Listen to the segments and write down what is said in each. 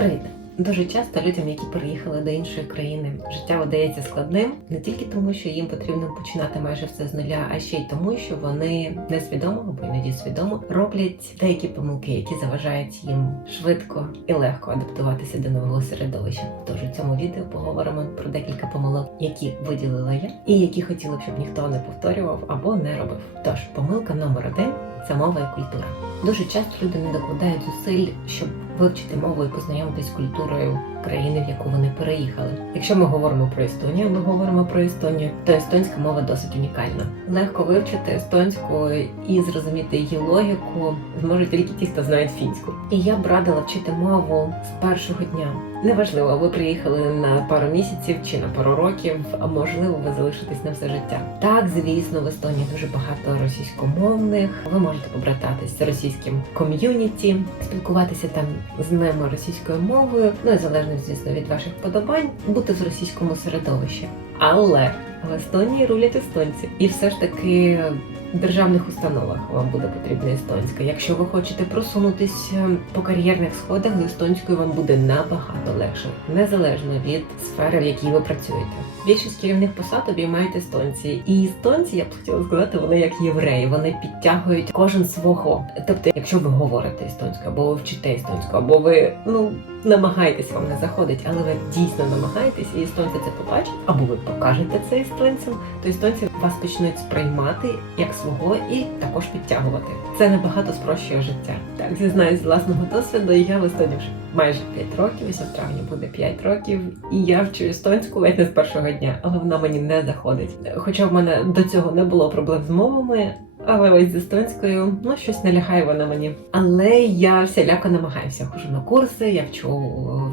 Привіт! Дуже часто людям, які переїхали до іншої країни, життя видається складним не тільки тому, що їм потрібно починати майже все з нуля, а ще й тому, що вони несвідомо або іноді свідомо роблять деякі помилки, які заважають їм швидко і легко адаптуватися до нового середовища. Тож у цьому відео поговоримо про декілька помилок, які виділила я, і які хотіли б, щоб ніхто не повторював або не робив. Тож помилка номер один це мова і культура. Дуже часто люди не докладають зусиль, щоб вивчити мову і познайомитись з культурою країни, в яку вони переїхали. Якщо ми говоримо про Естонію, ми говоримо про Естонію, то естонська мова досить унікальна. Легко вивчити естонську і зрозуміти її логіку зможуть тільки ті, хто знають фінську. І я б радила вчити мову з першого дня. Неважливо, ви приїхали на пару місяців чи на пару років, а можливо, ви залишитесь на все життя. Так, звісно, в Естонії дуже багато російськомовних. Ви можете побрататись з російським ком'юніті, спілкуватися там з ними російською мовою. Ну і залежно, звісно, від ваших подобань, бути в російському середовищі. Але в Естонії рулять естонці, і все ж таки. Державних установах вам буде потрібна естонська. Якщо ви хочете просунутися по кар'єрних сходах, з естонською вам буде набагато легше, незалежно від сфери, в якій ви працюєте. Більшість керівних посад обіймають естонці, і естонці, я б хотіла сказати, вони як євреї. Вони підтягують кожен свого. Тобто, якщо ви говорите естонською, або ви вчите естонську, або ви ну намагаєтесь, вам не заходить, але ви дійсно намагаєтесь, і естонці це побачать, або ви покажете це естонцям, то естонці вас почнуть сприймати як свого і також підтягувати. Це набагато спрощує життя. Так зізнаюсь з власного досвіду. Я в Естонії вже майже 5 років, ось в буде 5 років, і я вчу естонську ледь не з першого дня, але вона мені не заходить. Хоча в мене до цього не було проблем з мовами. Але ось з естонською, ну щось не лягає вона мені. Але я всіляко намагаюся. Хожу на курси, я вчу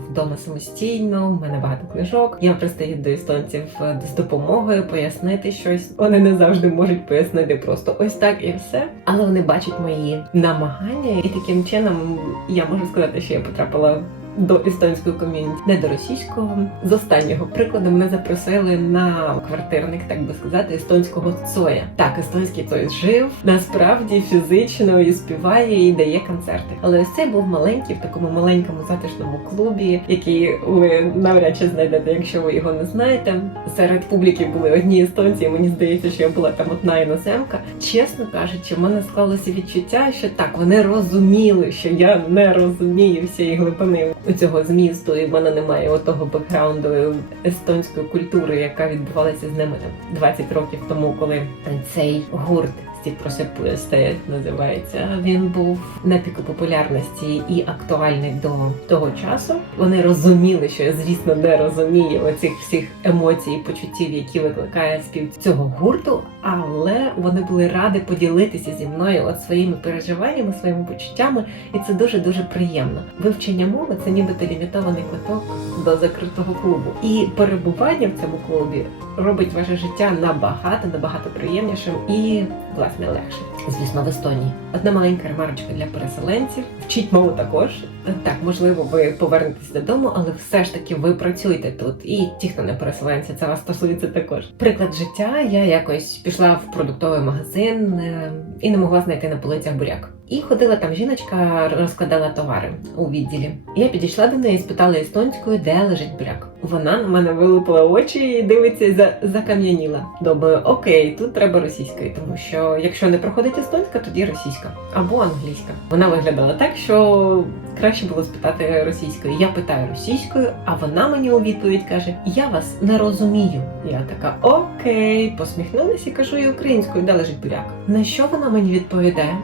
вдома самостійно, в мене багато книжок. Я пристаю до естонців з допомогою пояснити щось. Вони не завжди можуть пояснити просто ось так і все. Але вони бачать мої намагання, і таким чином я можу сказати, що я потрапила до естонської ком'юніті, не до російського. З останнього прикладу мене запросили на квартирник, так би сказати, естонського цоя. Так, естонський цой жив насправді фізично і співає і дає концерти. Але ось цей був маленький в такому маленькому затишному клубі, який ви навряд чи знайдете, якщо ви його не знаєте. Серед публіки були одні естонці. і Мені здається, що я була там одна іноземка. Чесно кажучи, в мене склалося відчуття, що так вони розуміли, що я не розумію всієї глибини цього змісту, і в мене немає отого бекграунду естонської культури, яка відбувалася з ними там 20 років тому, коли цей гурт. Стік просипуєсте називається. Він був на піку популярності і актуальний до того часу. Вони розуміли, що я звісно не розумію оцих всіх емоцій і почуттів, які викликає спів цього гурту. Але вони були раді поділитися зі мною от своїми переживаннями, своїми почуттями, і це дуже дуже приємно. Вивчення мови це нібито лімітований квиток до закритого клубу, і перебування в цьому клубі робить ваше життя набагато набагато приємнішим і власне легше. Звісно, в Естонії. Одна маленька ремарочка для переселенців. Вчіть мову також. Так, можливо, ви повернетесь додому, але все ж таки ви працюєте тут. І ті, хто не переселенці, це вас стосується також. Приклад життя. Я якось пішла в продуктовий магазин е, і не могла знайти на полицях буряк. І ходила там жіночка, розкладала товари у відділі. Я підійшла до неї спитала естонською, де лежить буряк. Вона на мене вилупила очі і дивиться за закам'яніла. Думаю, окей, тут треба російською, тому що якщо не проходить естонська, тоді російська або англійська. Вона виглядала так, що краще було спитати російською. Я питаю російською, а вона мені у відповідь каже: Я вас не розумію. Я така окей, посміхнулася і кажу їй українською, де лежить буряк. На що вона мені відповідає?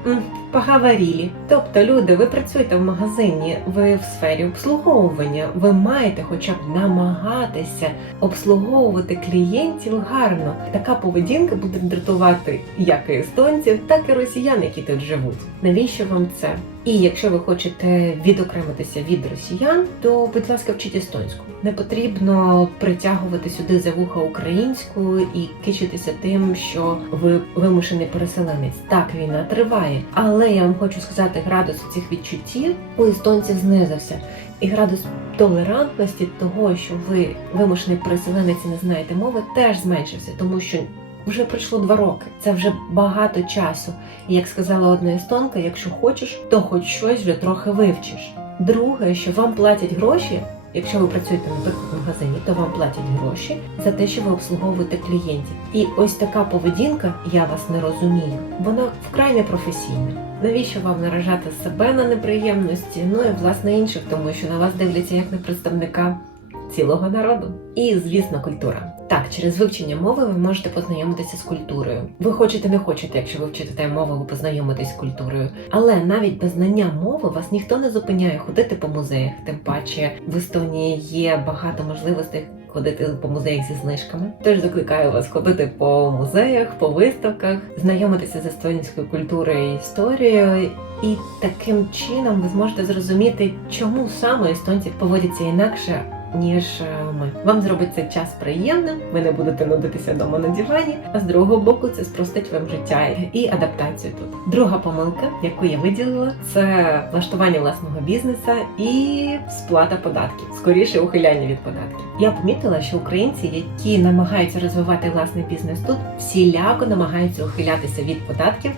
«М, Поговорили. Тобто, люди, ви працюєте в магазині, ви в сфері обслуговування, ви маєте хоча б намагатися обслуговувати клієнтів гарно. Така поведінка буде дратувати як і естонців, так і росіян, які тут живуть. Навіщо вам це? І якщо ви хочете відокремитися від росіян, то будь ласка, вчіть естонську. Не потрібно притягувати сюди за вуха українську і кичитися тим, що ви вимушений переселенець. Так війна триває, але я вам хочу сказати, градус цих відчуттів у естонців знизився. І градус толерантності того, що ви вимушений переселенець і не знаєте мови, теж зменшився, тому що вже пройшло два роки. Це вже багато часу. І як сказала одна естонка, якщо хочеш, то хоч щось вже трохи вивчиш. Друге, що вам платять гроші. Якщо ви працюєте, наприклад, в магазині, то вам платять гроші за те, що ви обслуговуєте клієнтів. І ось така поведінка, я вас не розумію, вона вкрай непрофесійна. Навіщо вам наражати себе на неприємності? Ну і власне інших, тому що на вас дивляться як на представника цілого народу. І, звісно, культура. Так, через вивчення мови ви можете познайомитися з культурою. Ви хочете, не хочете, якщо ви вчите мову, ви познайомитесь з культурою. Але навіть без знання мови вас ніхто не зупиняє ходити по музеях. Тим паче в Естонії є багато можливостей. Ходити по музеях зі знижками. Тож закликаю вас ходити по музеях, по виставках, знайомитися з естонською культурою і історією, і таким чином ви зможете зрозуміти, чому саме естонці поводяться інакше ніж е, ми. Вам зробить цей час приємним, ви не будете нудитися вдома на дивані, а з другого боку це спростить вам життя і адаптацію тут. Друга помилка, яку я виділила, це влаштування власного бізнеса і сплата податків, скоріше ухиляння від податків. Я помітила, що українці, які намагаються розвивати власний бізнес тут, всіляко намагаються ухилятися від податків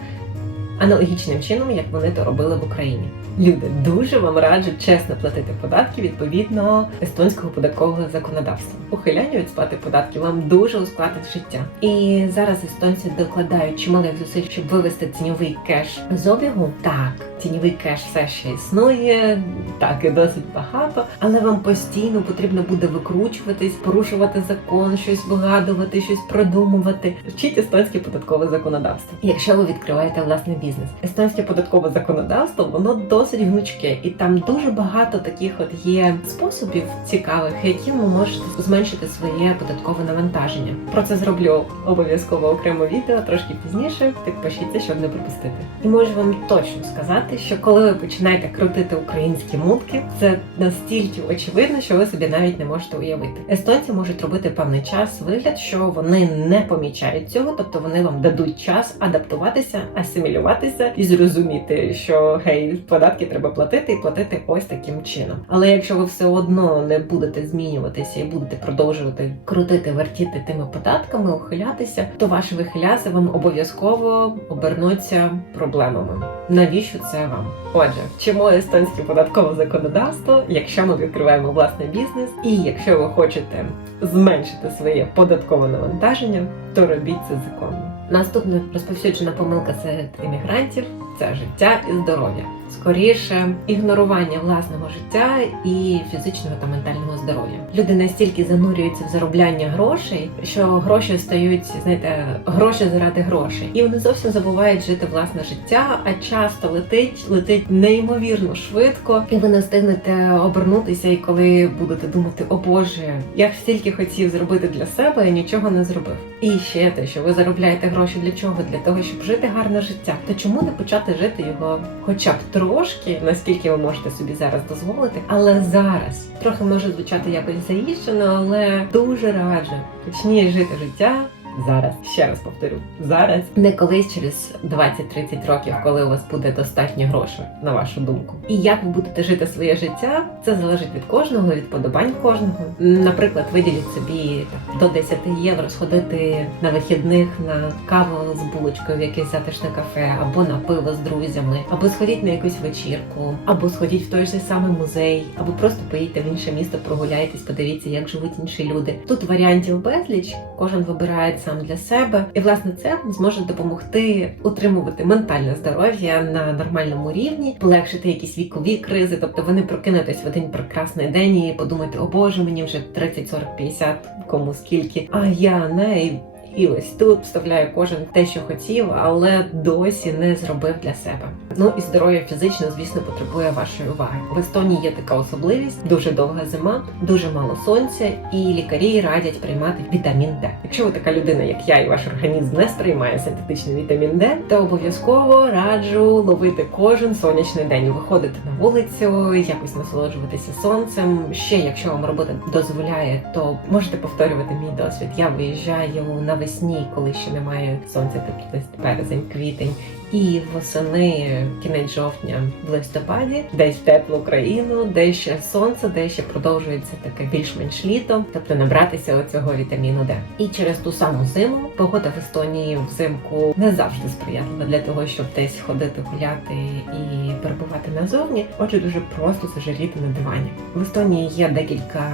аналогічним чином, як вони то робили в Україні. Люди дуже вам раджу чесно платити податки відповідно естонського податкового законодавства. Ухиляння від сплати податків вам дуже ускладнить життя. І зараз естонці докладають чималих зусиль, щоб вивести тіньовий кеш з обігу. Так, тіньовий кеш все ще існує, так і досить багато, але вам постійно потрібно буде викручуватись, порушувати закон, щось вигадувати, щось продумувати. Вчіть естонське податкове законодавство. Якщо ви відкриваєте власний бізнес, естонське податкове законодавство воно досить гнучке, і там дуже багато таких от є способів цікавих, яким ви можете зменшити своє податкове навантаження. Про це зроблю обов'язково окремо відео трошки пізніше. Підпишіться, щоб не пропустити. І можу вам точно сказати, що коли ви починаєте крутити українські мутки, це настільки очевидно, що ви собі навіть не можете уявити. Естонці можуть робити певний час вигляд, що вони не помічають цього, тобто вони вам дадуть час адаптуватися, асимілюватися і зрозуміти, що гей, податки треба платити і платити ось таким чином. Але якщо ви все одно не будете змінюватися і будете продовжувати крутити, вертіти тими податками, ухилятися, то ваші вихиляси вам обов'язково обернуться проблемами. Навіщо це вам? Отже, вчимо естонське податкове законодавство, якщо ми відкриваємо власний бізнес, і якщо ви хочете зменшити своє податкове навантаження, то робіть це законно. Наступна розповсюджена помилка серед іммігрантів це життя і здоров'я. Скоріше ігнорування власного життя і фізичного та ментального здоров'я. Люди настільки занурюються в заробляння грошей, що гроші стають, знаєте, гроші заради грошей, і вони зовсім забувають жити власне життя. А часто летить, летить неймовірно швидко, і ви не встигнете обернутися. І коли будете думати, о Боже, я стільки хотів зробити для себе, і нічого не зробив. І ще те, що ви заробляєте гроші для чого? Для того, щоб жити гарне життя. То чому не почати жити його, хоча б трошки, наскільки ви можете собі зараз дозволити, але зараз трохи може звучати якось заїжджено, але дуже раджу почніть жити життя. Зараз ще раз повторю, зараз не колись через 20-30 років, коли у вас буде достатньо грошей, на вашу думку. І як ви будете жити своє життя, це залежить від кожного, від подобань кожного. Наприклад, виділіть собі до 10 євро сходити на вихідних на каву з булочкою в якесь затишне кафе, або на пиво з друзями, або сходіть на якусь вечірку, або сходіть в той же самий музей, або просто поїдьте в інше місто, прогуляйтесь, подивіться, як живуть інші люди. Тут варіантів безліч, кожен вибирає сам для себе, і власне це зможе допомогти утримувати ментальне здоров'я на нормальному рівні, полегшити якісь вікові кризи. Тобто вони прокинутись в один прекрасний день і подумати, о Боже, мені вже 30, 40, 50, кому скільки, а я не. І ось тут вставляє кожен те, що хотів, але досі не зробив для себе. Ну і здоров'я фізично, звісно, потребує вашої уваги. В Естонії є така особливість: дуже довга зима, дуже мало сонця, і лікарі радять приймати вітамін Д. Якщо ви така людина, як я, і ваш організм не сприймає синтетичний вітамін Д, то обов'язково раджу ловити кожен сонячний день, виходити на вулицю, якось насолоджуватися сонцем. Ще якщо вам робота дозволяє, то можете повторювати мій досвід. Я виїжджаю на навесні, коли ще немає сонця, тобто березень, квітень. і восени, кінець жовтня, в листопаді, десь теплу країну, де ще сонце, де ще продовжується таке більш-менш літо, тобто набратися оцього вітаміну Д. І через ту саму зиму погода в Естонії взимку не завжди сприятлива для того, щоб десь ходити гуляти і перебувати назовні. Отже, дуже просто зажаліти на дивані. В Естонії є декілька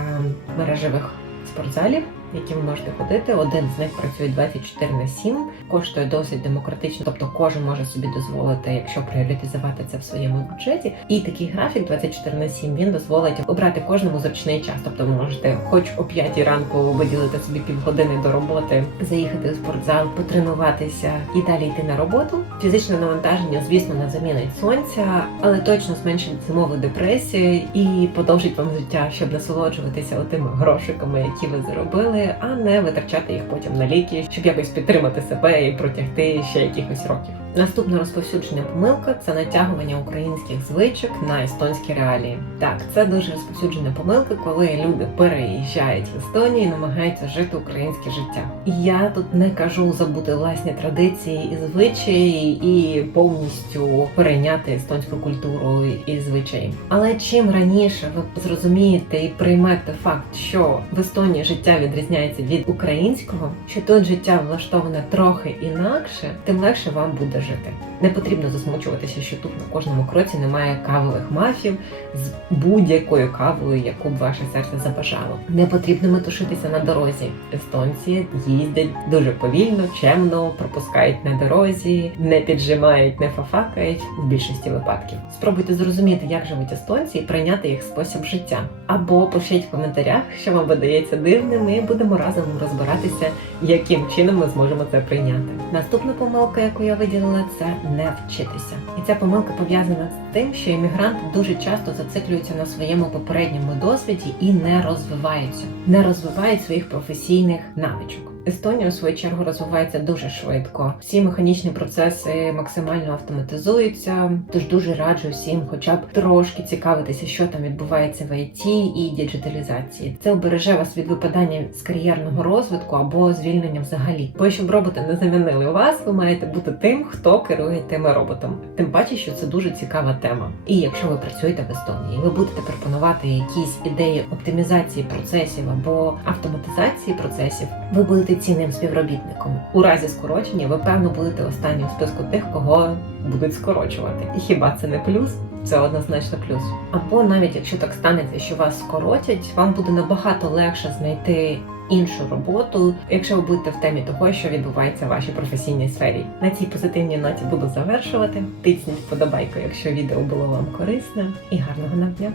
мережевих спортзалів. Ви можете ходити, один з них працює 24 на 7, коштує досить демократично, тобто кожен може собі дозволити, якщо пріоритизувати це в своєму бюджеті. І такий графік 24 на 7, він дозволить обрати кожному зручний час. Тобто ви можете, хоч о 5 ранку виділити собі півгодини до роботи, заїхати в спортзал, потренуватися і далі йти на роботу. Фізичне навантаження, звісно, не замінить сонця, але точно зменшить зимову депресію і подовжить вам життя, щоб насолоджуватися отими грошиками, які ви заробили а не витрачати їх потім на ліки, щоб якось підтримати себе і протягти ще якихось років. Наступна розповсюджена помилка це натягування українських звичок на естонські реалії. Так, це дуже розповсюджена помилка, коли люди переїжджають в Естонію і намагаються жити українське життя. Я тут не кажу забути власні традиції і звичаї і повністю перейняти естонську культуру і звичаї. Але чим раніше ви зрозумієте і приймете факт, що в Естонії життя відрізняється від українського, що тут життя влаштоване трохи інакше, тим легше вам буде жити. Не потрібно засмучуватися, що тут на кожному кроці немає кавових мафів з будь-якою кавою, яку б ваше серце забажало. Не потрібно метушитися на дорозі. Естонці їздять дуже повільно, чемно, пропускають на дорозі, не піджимають, не фафакають в більшості випадків. Спробуйте зрозуміти, як живуть естонці, і прийняти їх спосіб життя. Або пишіть в коментарях, що вам видається дивним, і будемо разом розбиратися, яким чином ми зможемо це прийняти. Наступна помилка, яку я виділила, це не вчитися. І ця помилка пов'язана з тим, що іммігранти дуже часто зациклюються на своєму попередньому досвіді і не розвиваються, не розвивають своїх професійних навичок. Естонія у свою чергу розвивається дуже швидко. Всі механічні процеси максимально автоматизуються. Тож дуже раджу всім, хоча б трошки цікавитися, що там відбувається в ІТ і діджиталізації. Це обереже вас від випадання з кар'єрного розвитку або звільнення взагалі. Бо щоб роботи не замінили вас, ви маєте бути тим, хто керує тими роботами. Тим паче, що це дуже цікава тема. І якщо ви працюєте в Естонії, ви будете пропонувати якісь ідеї оптимізації процесів або автоматизації процесів, ви будете цінним співробітником. У разі скорочення ви певно будете останнім в списку тих, кого будуть скорочувати. І хіба це не плюс? Це однозначно плюс. Або навіть якщо так станеться, що вас скоротять, вам буде набагато легше знайти іншу роботу, якщо ви будете в темі того, що відбувається в вашій професійній сфері. На цій позитивній ноті буду завершувати. Тисніть вподобайку, якщо відео було вам корисне, і гарного нам дня!